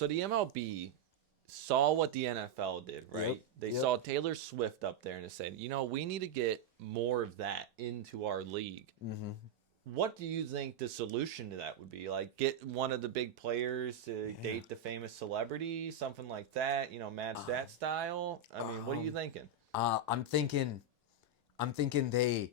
So the MLB saw what the NFL did, right? Yep, They yep. saw Taylor Swift up there and they said, we need to get more of that into our league. Mm-hmm. What do you think the solution to that would be? Like, get one of the big players to date the famous celebrity, something like that, match that style? I mean, what are you thinking? I'm thinking, they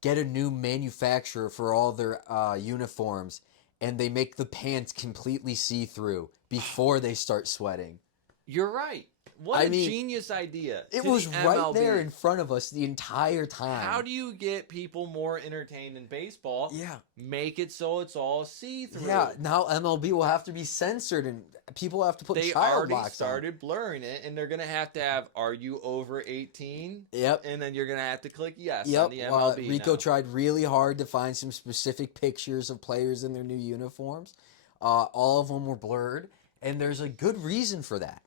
get a new manufacturer for all their uniforms, and they make the pants completely see-through before they start sweating. You're right. What I a mean, genius idea. It to was the right MLB. there in front of us the entire time. How do you get people more entertained in baseball? Yeah. Make it so it's all see-through. Yeah, now MLB will have to be censored, and people have to put They child already locks started blurring it, and they're going to have, are you over 18? Yep. And then you're going to have to click yes Yep. on the MLB Rico now. tried really hard to find some specific pictures of players in their new uniforms. All of them were blurred, and there's a good reason for that.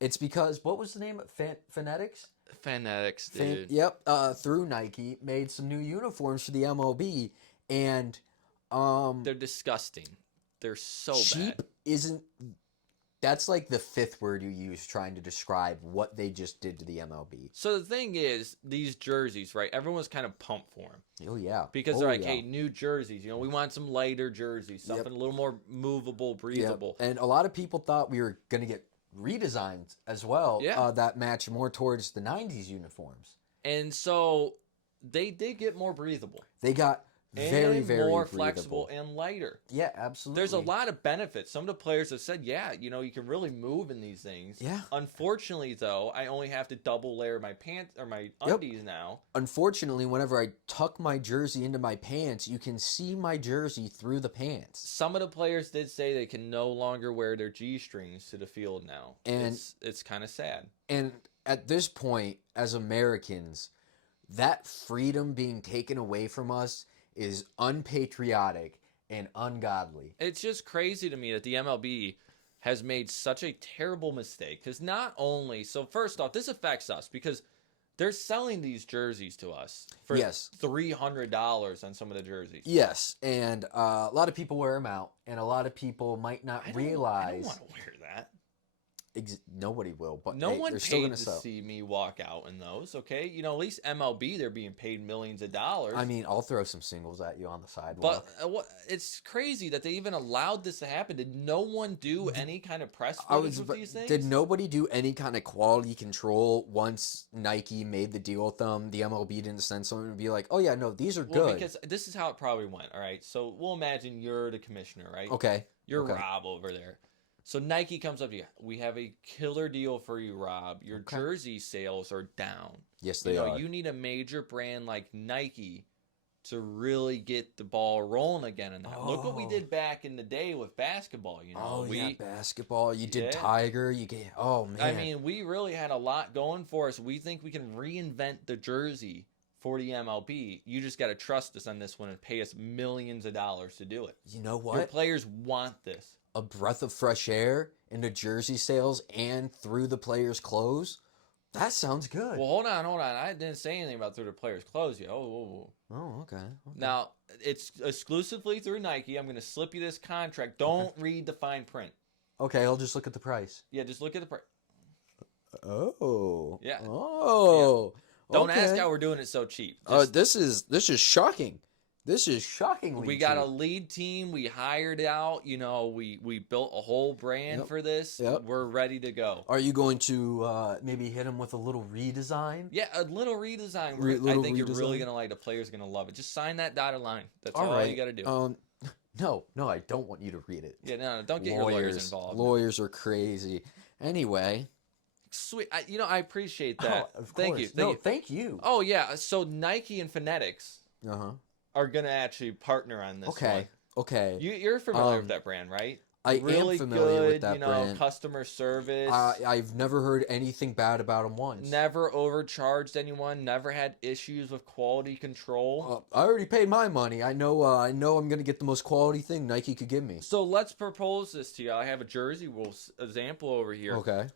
It's because, what was the name? Fanatics? Fanatics, dude. Through Nike, made some new uniforms for the MLB, and they're disgusting. They're so cheap bad. Isn't... That's like the fifth word you use trying to describe what they just did to the MLB. So the thing is, these jerseys, right? Everyone's kind of pumped for them. Oh, yeah. Because they're like, hey, new jerseys. We want some lighter jerseys. Something a little more movable, breathable. Yep. And a lot of people thought we were going to get redesigned as well. Yeah. That match more towards the 90s uniforms. And so they did get more breathable. They got very, and very more breathable. Flexible and lighter. Yeah, absolutely. There's a lot of benefits. Some of the players have said, you can really move in these things. Yeah. Unfortunately, though, I only have to double layer my pants or my undies now. Unfortunately, whenever I tuck my jersey into my pants, you can see my jersey through the pants. Some of the players did say they can no longer wear their G-strings to the field now. And it's kind of sad. And at this point, as Americans, that freedom being taken away from us is unpatriotic and ungodly. It's just crazy to me that the MLB has made such a terrible mistake. Because not only... So first off, this affects us because they're selling these jerseys to us for $300 on some of the jerseys. Yes, and a lot of people wear them out, and a lot of people might not realize... I don't want to wear that. Nobody will, but no one they're still paid going to sell. see me walk out in those, okay? At least MLB, they're being paid millions of dollars. I mean, I'll throw some singles at you on the sidewalk. But it's crazy that they even allowed this to happen. Did no one do any kind of press footage with these things? Did nobody do any kind of quality control once Nike made the deal with them? The MLB didn't send someone and be like, oh yeah, no, these are good. Because this is how it probably went, all right? So we'll imagine you're the commissioner, right? Okay. You're Rob over there. So Nike comes up to you. We have a killer deal for you, Rob. Your jersey sales are down. Yes, they are. You need a major brand like Nike to really get the ball rolling again. And look what we did back in the day with basketball. Basketball. You did Tiger. Oh man. I mean, we really had a lot going for us. We think we can reinvent the jersey for the MLB. You just got to trust us on this one and pay us millions of dollars to do it. You know what? Your players want this. A breath of fresh air into jersey sales and through the players' clothes. That sounds good. Well, hold on. I didn't say anything about through the players' clothes yet. Oh, okay. Now, it's exclusively through Nike. I'm going to slip you this contract. Don't read the fine print. Okay, I'll just look at the price. Yeah, just look at the price. Oh. Yeah. Oh. Yeah. Don't ask how we're doing it so cheap. This is shocking. This is shockingly We got a lead team. We hired out. We built a whole brand for this. Yep. We're ready to go. Are you going to maybe hit them with a little redesign? Yeah, a little redesign. I think you're really going to like. The players are going to love it. Just sign that dotted line. That's all you got to do. No, I don't want you to read it. Yeah, no, don't get your lawyers involved. Lawyers are crazy. Anyway. Sweet. I appreciate that. Of course. Thank you. Thank you. Oh, yeah. So Nike and Fanatics are going to actually partner on this one. Okay. You're familiar with that brand, right? I really am familiar good, with that brand. Customer service. I've never heard anything bad about them once. Never overcharged anyone. Never had issues with quality control. I already paid my money. I know I'm going to get the most quality thing Nike could give me. So let's propose this to you. I have a jersey example over here. Okay.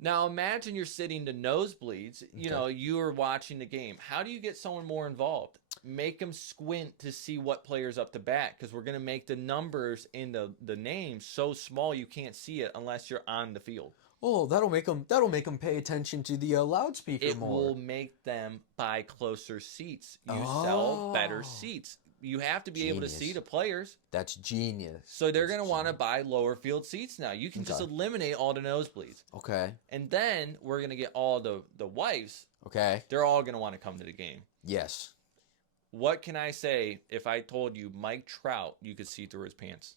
Now imagine you're sitting to nosebleeds. You are watching the game. How do you get someone more involved? make them squint to see what player's up to bat, because we're going to make the numbers in the names so small you can't see it unless you're on the field. Oh, that'll make them pay attention to the loudspeaker more. It will make them buy closer seats. You sell better seats. You have to be able to see the players. That's genius. So they're going to want to buy lower field seats now. You can just eliminate all the nosebleeds. Okay. And then we're going to get all the wives. Okay. They're all going to want to come to the game. Yes. What can I say if I told you Mike Trout, you could see through his pants?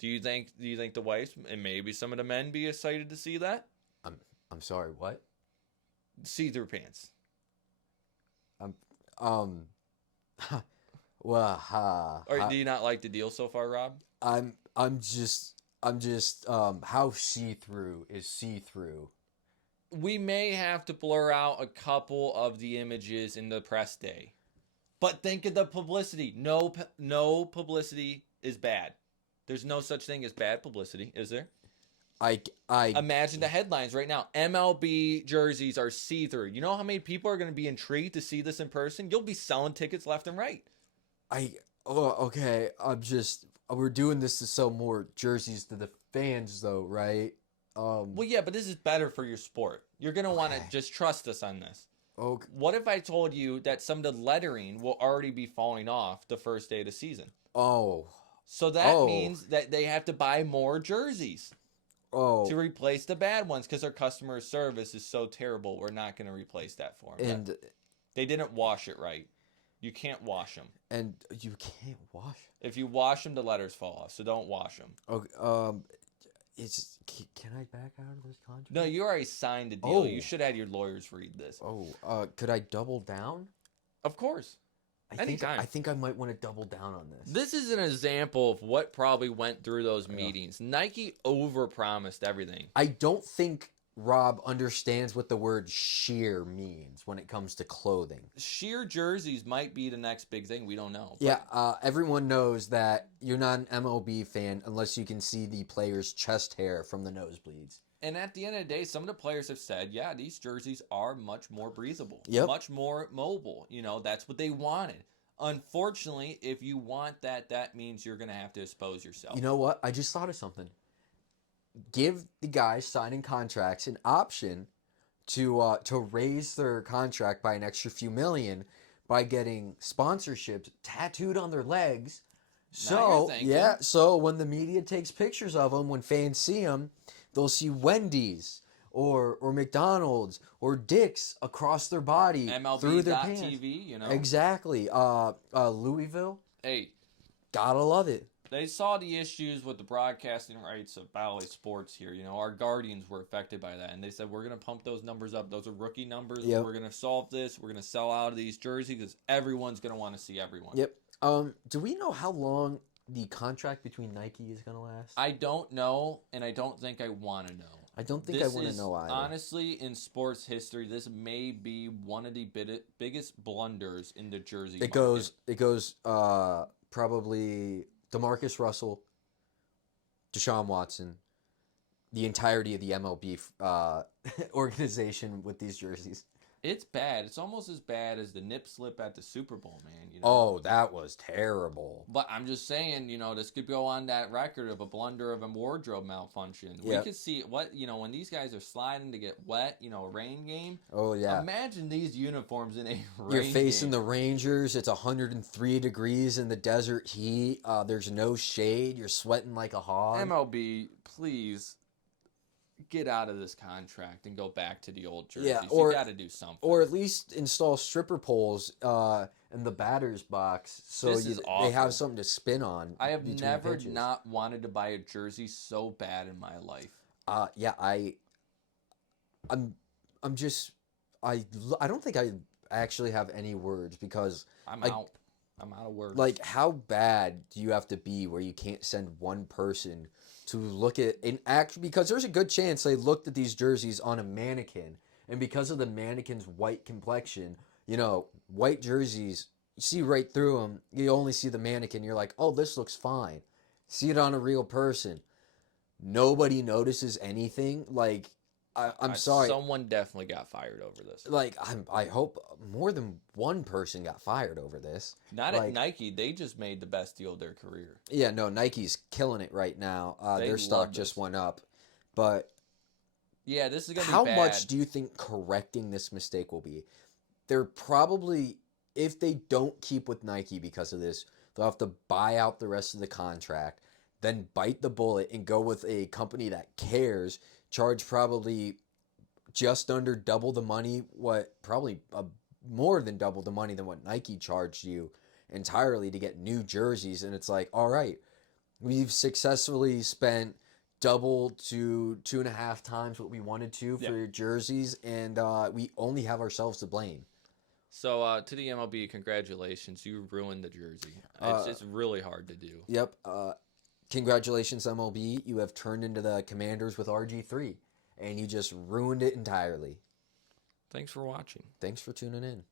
Do you think the wives and maybe some of the men be excited to see that? I'm sorry, what? See-through pants. Well, Or do you not like the deal so far, Rob? I'm just how see-through is see-through. We may have to blur out a couple of the images in the press day. But think of the publicity. No publicity is bad. There's no such thing as bad publicity, is there? I imagine the headlines right now. MLB jerseys are see-through. You know how many people are going to be intrigued to see this in person? You'll be selling tickets left and right. Okay. We're doing this to sell more jerseys to the fans, though, right? Well, yeah, but this is better for your sport. You're going to want to just trust us on this. Okay. What if I told you that some of the lettering will already be falling off the first day of the season? Oh. So that means that they have to buy more jerseys to replace the bad ones because their customer service is so terrible. We're not going to replace that for them. And they didn't wash it right. You can't wash them. And you can't wash? If you wash them, the letters fall off. So don't wash them. Okay. Can I back out of this contract? No, you already signed a deal. You should have your lawyers read this. Could I double down? Of course. Anytime. I think I might want to double down on this. This is an example of what probably went through those meetings. Nike overpromised everything. I don't think Rob understands what the word sheer means when it comes to clothing. Sheer jerseys might be the next big thing. We don't know. Yeah, everyone knows that you're not an MLB fan unless you can see the player's chest hair from the nosebleeds. And at the end of the day, some of the players have said, yeah, these jerseys are much more breathable, much more mobile. You know, that's what they wanted. Unfortunately, if you want that, that means you're going to have to expose yourself. You know what? I just thought of something. Give the guys signing contracts an option to raise their contract by an extra few million by getting sponsorships tattooed on their legs. So when the media takes pictures of them, when fans see them, they'll see Wendy's or McDonald's or Dick's across their body through their pants. MLB.TV, you know. Exactly. Louisville. Hey, gotta love it. They saw the issues with the broadcasting rights of Bally Sports here. You know, our Guardians were affected by that. And they said, we're going to pump those numbers up. Those are rookie numbers. Yep. We're going to solve this. We're going to sell out of these jerseys because everyone's going to want to see everyone. Yep. Do we know how long the contract between Nike is going to last? I don't know, and I don't think I want to know. I don't think I want to know either. Honestly, in sports history, this may be one of the biggest blunders in the jersey market. It goes probably DeMarcus Russell, Deshaun Watson, the entirety of the MLB organization with these jerseys. It's bad. It's almost as bad as the nip slip at the Super Bowl, man. You know? Oh, that was terrible. But I'm just saying, you know, this could go on that record of a blunder of a wardrobe malfunction. Yep. We could see when these guys are sliding to get wet, you know, a rain game. Oh, yeah. Imagine these uniforms in a rain You're facing game. the Rangers. It's 103 degrees in the desert heat. There's no shade. You're sweating like a hog. MLB, please get out of this contract and go back to the old jerseys. Yeah, you got to do something. Or at least install stripper poles in the batter's box so they have something to spin on. I have never not wanted to buy a jersey so bad in my life. Yeah, I don't think I actually have any words because I'm out of words. Like, how bad do you have to be where you can't send one person to look at because there's a good chance they looked at these jerseys on a mannequin, and because of the mannequin's white complexion, you know, white jerseys, you see right through them. You only see the mannequin. You're like, oh, this looks fine. See it on a real person. Nobody notices anything. Like, I'm sorry. Someone definitely got fired over this. Like, I hope more than one person got fired over this. Not at Nike. They just made the best deal of their career. Yeah, no, Nike's killing it right now. Their stock just went up. But yeah, this is going to be how bad. much do you think correcting this mistake will be? They're probably, if they don't keep with Nike because of this, they'll have to buy out the rest of the contract, then bite the bullet and go with a company that cares, charge probably just under double the money, more than double the money than what Nike charged you entirely to get new jerseys. And it's like, all right, we've successfully spent double to 2.5 times what we wanted to for your jerseys, and we only have ourselves to blame. So to the MLB, congratulations. You ruined the jersey. It's really hard to do. Yep. Congratulations, MLB. You have turned into the Commanders with RG3, and you just ruined it entirely. Thanks for watching. Thanks for tuning in.